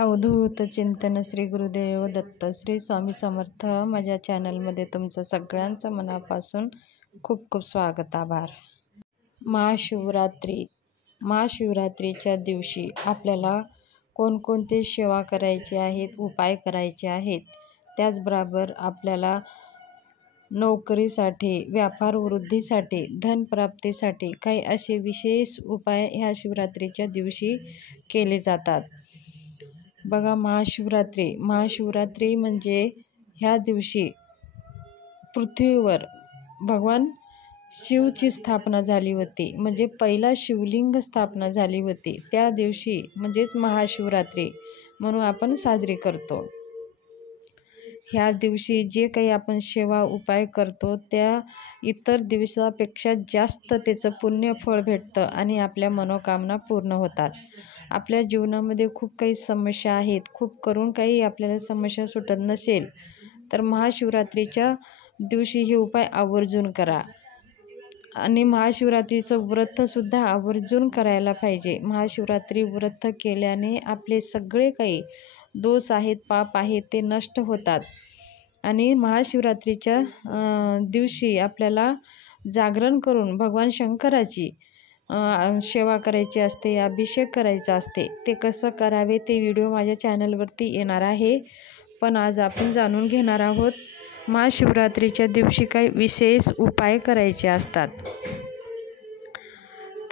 अवधूत चिंतन श्री गुरुदेव दत्त श्री स्वामी समर्थ। माझ्या चॅनलमध्ये तुमचं सगळ्यांचं मनापासून खूप खूप स्वागत, आभार। महाशिवरात्रीच्या दिवशी आपल्याला कोणकोणते सेवा करायचे आहेत, उपाय करायचे आहेत, त्याचबरोबर आपल्याला नोकरीसाठी, व्यापार वृद्धीसाठी, धनप्राप्तीसाठी काही असे विशेष उपाय ह्या शिवरात्रीच्या दिवशी केले जातात। बघा, महाशिवरात्री म्हणजे ह्या दिवशी पृथ्वीवर भगवान शिवची स्थापना झाली होती, म्हणजे पहिला शिवलिंग स्थापना झाली होती। त्या दिवशी म्हणजेच महाशिवरात्री म्हणून आपण साजरी करतो। ह्या दिवशी जे काही आपण सेवा उपाय करतो त्या इतर दिवसापेक्षा जास्त त्याचं पुण्य फळ भेटतं आणि आपल्या मनोकामना पूर्ण होतात। आपल्या जीवनामध्ये खूप काही समस्या आहेत, खूप करून काही आपल्याला समस्या सुटत नसेल तर महाशिवरात्रीच्या दिवशी हे उपाय आवर्जून करा। आणि महाशिवरात्रीचं व्रतसुद्धा आवर्जून करायला पाहिजे। महाशिवरात्री व्रत केल्याने आपले सगळे काही दोष आहेत, पाप आहेत, ते नष्ट होतात। आणि महाशिवरात्रीच्या दिवशी आपल्याला जागरण करून भगवान शंकराची सेवा करायची असते, अभिषेक करायचा असते। ते कसं करावे ते व्हिडिओ माझ्या चॅनलवरती येणार आहे, पण आज आपण जाणून घेणार आहोत महाशिवरात्रीच्या दिवशी काही विशेष उपाय करायचे असतात।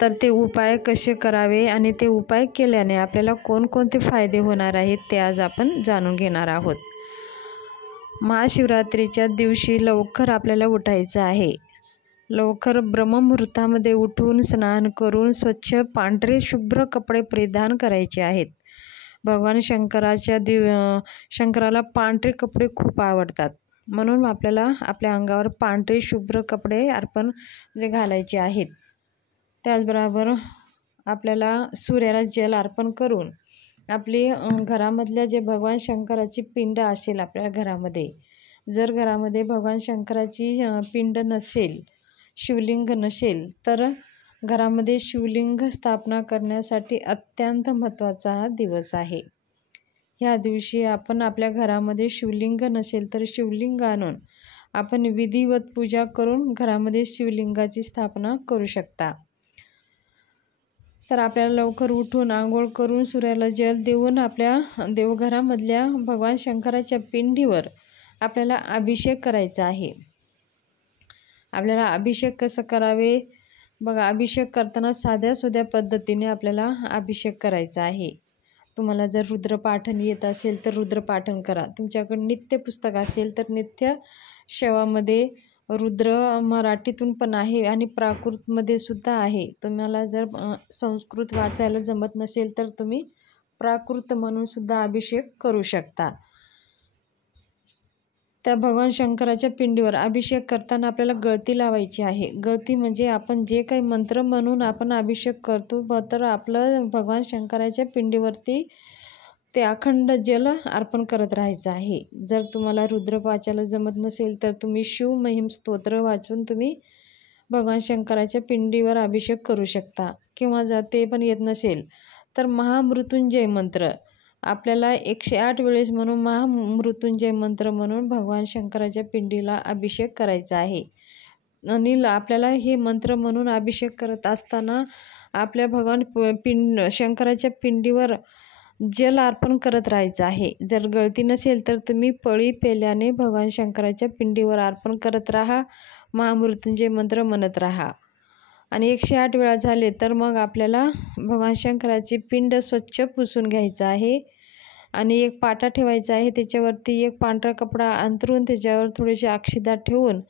तर ते उपाय कसे करावे आणि ते उपाय केल्याने आपल्याला कोणकोणते फायदे होणार आहेत ते आज आपण जाणून घेणार आहोत। महाशिवरात्रीच्या दिवशी लवकर आपल्याला उठायचं आहे। लवकर ब्रह्ममुहूर्तामध्ये उठून स्नान करून स्वच्छ पांढरे शुभ्र कपडे परिधान करायचे आहेत। भगवान शंकराला पांढरे कपडे खूप आवडतात, म्हणून आपल्याला आपल्या अंगावर पांढरे शुभ्र कपडे घालायचे आहेत। त्याचबरोबर आपल्याला सूर्याला जल अर्पण करून आपली घरामधल्या जे भगवान शंकराची पिंड असेल आपल्या घरामध्ये, जर घरामध्ये भगवान शंकराची पिंड नसेल, शिवलिंग नसेल, तर घरामध्ये शिवलिंग स्थापना करण्यासाठी अत्यंत महत्त्वाचा हा दिवस आहे। ह्या दिवशी आपण आपल्या घरामध्ये शिवलिंग नसेल तर शिवलिंग आणून आपण विधिवत पूजा करून घरामध्ये शिवलिंगाची स्थापना करू शकता। तर आपल्याला लवकर उठून आंघोळ करून सूर्याला जल देऊन आपल्या देवघरामधल्या भगवान शंकराच्या पिंडीवर आपल्याला अभिषेक करायचा आहे। आपल्याला अभिषेक कसं करावे बघा, अभिषेक करताना साध्या पद्धतीने आपल्याला अभिषेक करायचा आहे। तुम्हाला जर रुद्रपाठण येत असेल तर रुद्रपाठण करा। तुमच्याकडे नित्य पुस्तक असेल तर नित्य सेवामध्ये रुद्र मराठीतून पण आहे आणि प्राकृतमध्ये सुद्धा आहे। तुम्हाला जर संस्कृत वाचायला जमत नसेल तर तुम्ही प्राकृत म्हणून सुद्धा अभिषेक करू शकता। त्या भगवान शंकराच्या पिंडीवर अभिषेक करताना आपल्याला गळती लावायची आहे। गळती म्हणजे आपण जे काही मंत्र म्हणून आपण अभिषेक करतो तर आपलं भगवान शंकराच्या पिंडीवरती ते अखंड जल अर्पण करत राहायचं आहे। जर तुम्हाला रुद्र वाचायला जमत नसेल तर तुम्ही शिव महिम स्तोत्र वाचून तुम्ही भगवान शंकराच्या पिंडीवर अभिषेक करू शकता, किंवा जर ते पण येत नसेल तर महामृत्युंजय मंत्र आपल्याला 108 वेळेस म्हणून महामृत्युंजय मंत्र म्हणून भगवान शंकराच्या पिंडीला अभिषेक करायचा आहे। आणि आपल्याला हे मंत्र म्हणून अभिषेक करत असताना आपल्या भगवान शंकराच्या पिंडीवर जल अर्पण करत राहायचं आहे। जर गळती नसेल तर तुम्ही पळी पेल्याने भगवान शंकराच्या पिंडीवर अर्पण करत राहा, महामृत्युंजय मंत्र म्हणत राहा। आणि 108 वेळा झाले तर मग आपल्याला भगवान शंकराची पिंड स्वच्छ पुसून घ्यायचं आहे आणि एक पाटा ठेवायचा आहे, त्याच्यावरती एक पांढरा कपडा अंथरून त्याच्यावर थोडेसे अक्षता ठेवून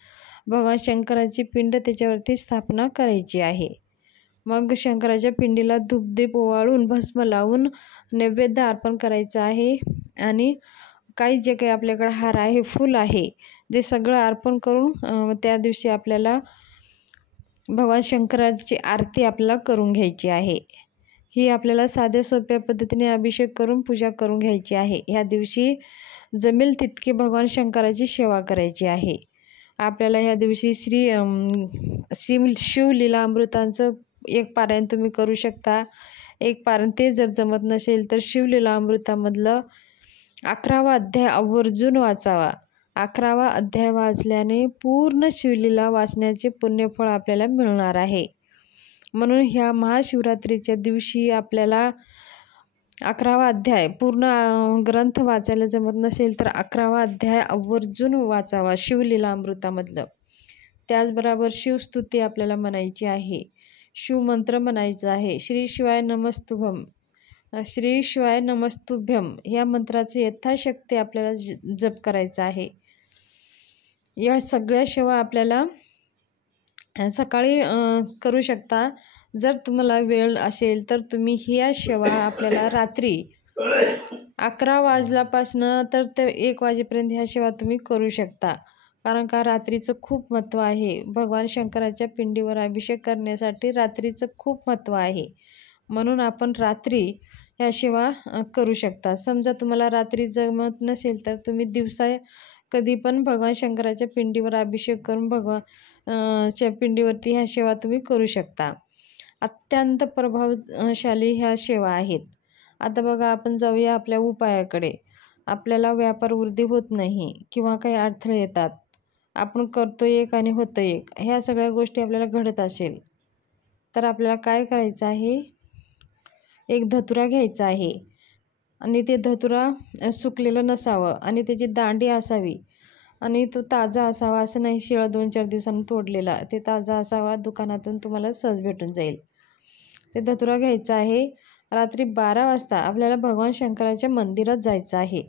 भगवान शंकराची पिंड त्याच्यावरती स्थापना करायची आहे। मग शंकराच्या पिंडीला धूपदीप ओवाळून भस्म लावून नैवेद्य अर्पण करायचं आहे। आणि काही जे काही आपल्याकडे हार आहे, फूल आहे, जे सगळं अर्पण करून त्या दिवशी आपल्याला भगवान शंकराची आरती आपल्याला करून घ्यायची आहे। ही आपल्याला साध्या सोप्या पद्धतीने अभिषेक करून पूजा करून घ्यायची आहे। ह्या दिवशी जमेल तितके भगवान शंकराची सेवा करायची आहे। आपल्याला ह्या दिवशी शिवलीलामृतांचं एक पारायण तुम्ही करू शकता, एक पारण ते जर जमत नसेल तर शिवलीला अमृतामधलं 11वा अध्याय आवर्जून वाचावा. 11वा अध्याय वाचल्याने पूर्ण शिवलीला वाचण्याचे पुण्यफळ आपल्याला मिळणार आहे. म्हणून ह्या महाशिवरात्रीच्या दिवशी आपल्याला 11वा अध्याय पूर्ण ग्रंथ वाचायला जमत नसेल तर 11वा अध्याय आवर्जून वाचावा शिवलीला अमृतामधलं. त्याचबरोबर शिवस्तुती आपल्याला म्हणायची आहे, शिवमंत्र म्हणायचा आहे. श्री शिवाय नमस्तुभ्यम, श्री शिवाय नमस्तुभ्यम या मंत्राचे यथाशक्ती आपल्याला जप करायचा आहे. या सगळ्या सेवा आपल्याला सकाळी करू शकता. जर तुम्हाला वेळ असेल तर तुम्ही ह्या सेवा आपल्याला रात्री 11 वाजल्यापासनं तर ते 1 वाजेपर्यंत ह्या सेवा तुम्ही करू शकता. कारण का रात्रीचं खूप महत्त्व आहे. भगवान शंकराच्या पिंडीवर अभिषेक करण्यासाठी रात्रीचं खूप महत्त्व आहे. म्हणून आपण रात्री ह्या सेवा करू शकता. समजा तुम्हाला रात्री जमत नसेल तर तुम्ही दिवसा कधी पण भगवान शंकराच्या पिंडीवर अभिषेक करून भगवानच्या पिंडीवरती ह्या सेवा तुम्ही करू शकता. अत्यंत प्रभावशाली ह्या सेवा आहेत. आता बघा, आपण जाऊया आपल्या उपायाकडे. आपल्याला व्यापार वृद्धी होत नाही किंवा काही अडथळे येतात, आपण करतो एक आणि होतं एक, ह्या सगळ्या गोष्टी आपल्याला घडत असेल तर आपल्याला काय करायचं आहे, एक धतुरा घ्यायचा आहे आणि ते धतुरा सुकलेलं नसावं आणि त्याची दांडी असावी आणि तो ताजा असावा. असं नाही शिळा 2-4 दिवसांनी तोडलेला, ते ताजा असावा. दुकानातून तुम्हाला सहज भेटून जाईल. ते धतुरा घ्यायचा आहे. रात्री 12 वाजता आपल्याला भगवान शंकराच्या मंदिरात जायचं आहे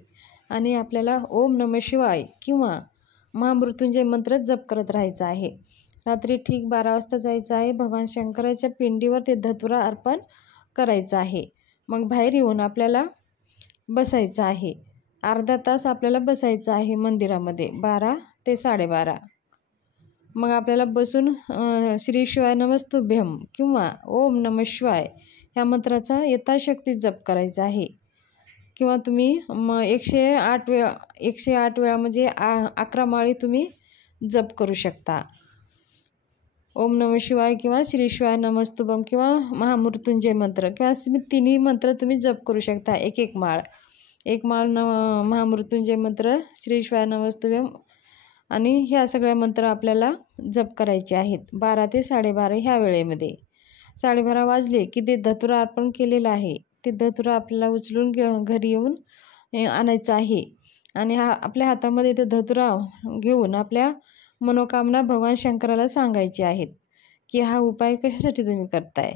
आणि आपल्याला ओम नमः शिवाय किंवा महामृत्युंजय मंत्र जप करत राहायचं आहे. रात्री ठीक 12 वाजता जायचं आहे. भगवान शंकराच्या पिंडीवर ते धतुरा अर्पण करायचं आहे. मग बाहेर येऊन आपल्याला बसायचं आहे. अर्धा तास आपल्याला बसायचं आहे मंदिरामध्ये, 12 ते 12:30. मग आपल्याला बसून श्री शिवाय नमस्तुभ्यम किंवा ओम नमः शिवाय ह्या मंत्राचा यथाशक्ती जप करायचा आहे. किंवा तुम्ही 108 वेळा म्हणजे 11 माळी तुम्ही जप करू शकता. ओम नमः शिवाय किंवा श्री शिवाय नमस्तुभ्यम किंवा महामृत्युंजय मंत्र किंवा तिन्ही मंत्र तुम्ही जप करू शकता. एक माळ, महामृत्युंजय मंत्र, श्री शिवाय नमस्तुभ्यम आणि ह्या सगळ्या मंत्र आपल्याला जप करायचे आहेत 12 ते 12:30 ह्या वेळेमध्ये. 12:30 वाजले की ते धतुरा अर्पण केलेलं आहे, ते धतुरा आपल्याला उचलून घरी येऊन आणायचं आहे आणि आपल्या हातामध्ये ते धतुरा घेऊन आपल्या मनोकामना भगवान शंकराला सांगायचे आहेत की हा उपाय कशासाठी तुम्ही करताय.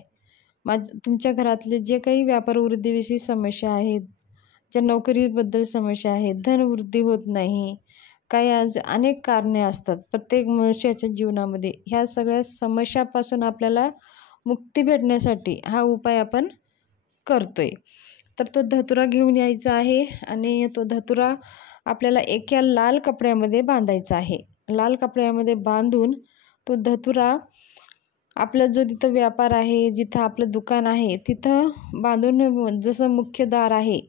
तुमच्या घरातले जे काही व्यापार वृद्धीविषयी समस्या आहेत, ज्या नोकरीबद्दल समस्या आहेत, धनवृद्धी होत नाही, काही आज अनेक कारणे असतात प्रत्येक मनुष्याच्या जीवनामध्ये. ह्या सगळ्या समस्यापासून आपल्याला मुक्ती भेटण्यासाठी हा उपाय आपण करतोय. तर तो धतुरा घेऊन यायचा आहे आणि तो धतुरा आपल्याला एका लाल कपड्यामध्ये बांधायचा आहे. लाल कपड्यामध्ये बांधून तो धतुरा आपला जो तिथं व्यापार आहे, जिथं आपलं दुकान आहे तिथं बांधून, जसं मुख्य दार आहे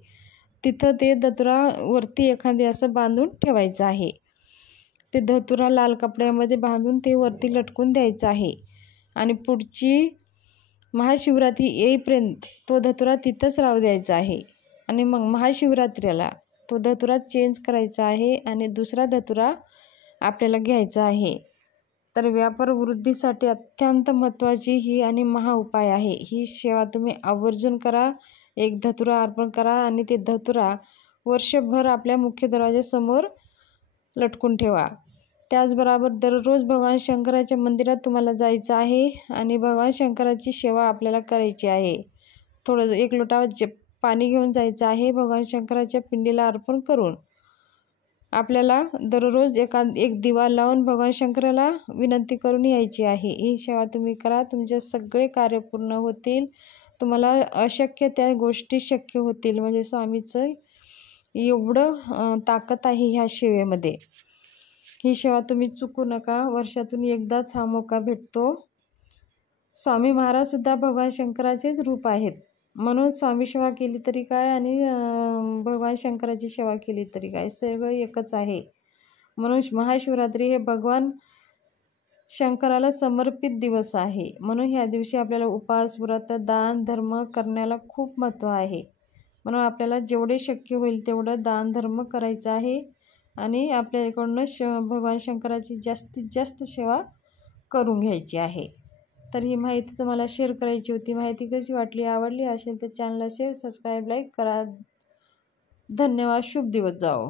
तिथं ते धतुरा वरती एखादे असं बांधून ठेवायचं आहे. ते धतुरा लाल कपड्यामध्ये बांधून ते वरती लटकून द्यायचं आहे आणि पुढची महाशिवरात्री येईपर्यंत तो धतुरा तिथंच राहू द्यायचा आहे आणि मग महाशिवरात्रीला तो धतुरा चेंज करायचा आहे आणि दुसरा धतुरा आपल्याला घ्यायचा आहे. तर व्यापार वृद्धीसाठी अत्यंत महत्त्वाची ही आणि महाउपाय आहे. ही सेवा तुम्ही आवर्जून करा. एक धतुरा अर्पण करा आणि ते धतुरा वर्षभर आपल्या मुख्य दरवाजासमोर लटकून ठेवा. त्याचबरोबर दररोज भगवान शंकराच्या मंदिरात तुम्हाला जायचं आहे आणि भगवान शंकराची सेवा आपल्याला करायची आहे. थोडं 1 लोटा पाणी घेऊन जायचं आहे. भगवान शंकराच्या पिंडीला अर्पण करून आपल्याला दररोज एक दिवा लावून भगवान शंकराला विनंती करून यायची आहे. ही सेवा तुम्ही करा, तुमचे सगळे कार्य पूर्ण होतील. तुम्हाला अशक्य त्या गोष्टी शक्य होतील. म्हणजे स्वामीचं एवढं ताकद आहे ह्या सेवेमध्ये. ही सेवा तुम्ही चुकू नका. वर्षातून एकदाच हा मौका भेटतो. स्वामी महाराजसुद्धा भगवान शंकराचेच रूप आहेत. म्हणून स्वामी सेवा केली तरी काय आणि भगवान शंकराची सेवा केली तरी काय, सर्व एकच आहे. म्हणून महाशिवरात्री हे भगवान शंकराला समर्पित दिवस आहे, म्हणून ह्या दिवशी आपल्याला उपवास, व्रत, दान, धर्म करण्याला खूप महत्त्व आहे. म्हणून आपल्याला जेवढे शक्य होईल तेवढं दान धर्म करायचं आहे आणि आपल्याकडून भगवान शंकराची जास्तीत जास्त सेवा करून घ्यायची आहे. तर ही माहिती तुम्हाला शेअर करायची होती. माहिती कशी वाटली, आवडली असेल तर चॅनलला शेअर, सबस्क्राईब, लाईक करा. धन्यवाद. शुभ दिवस जाओ.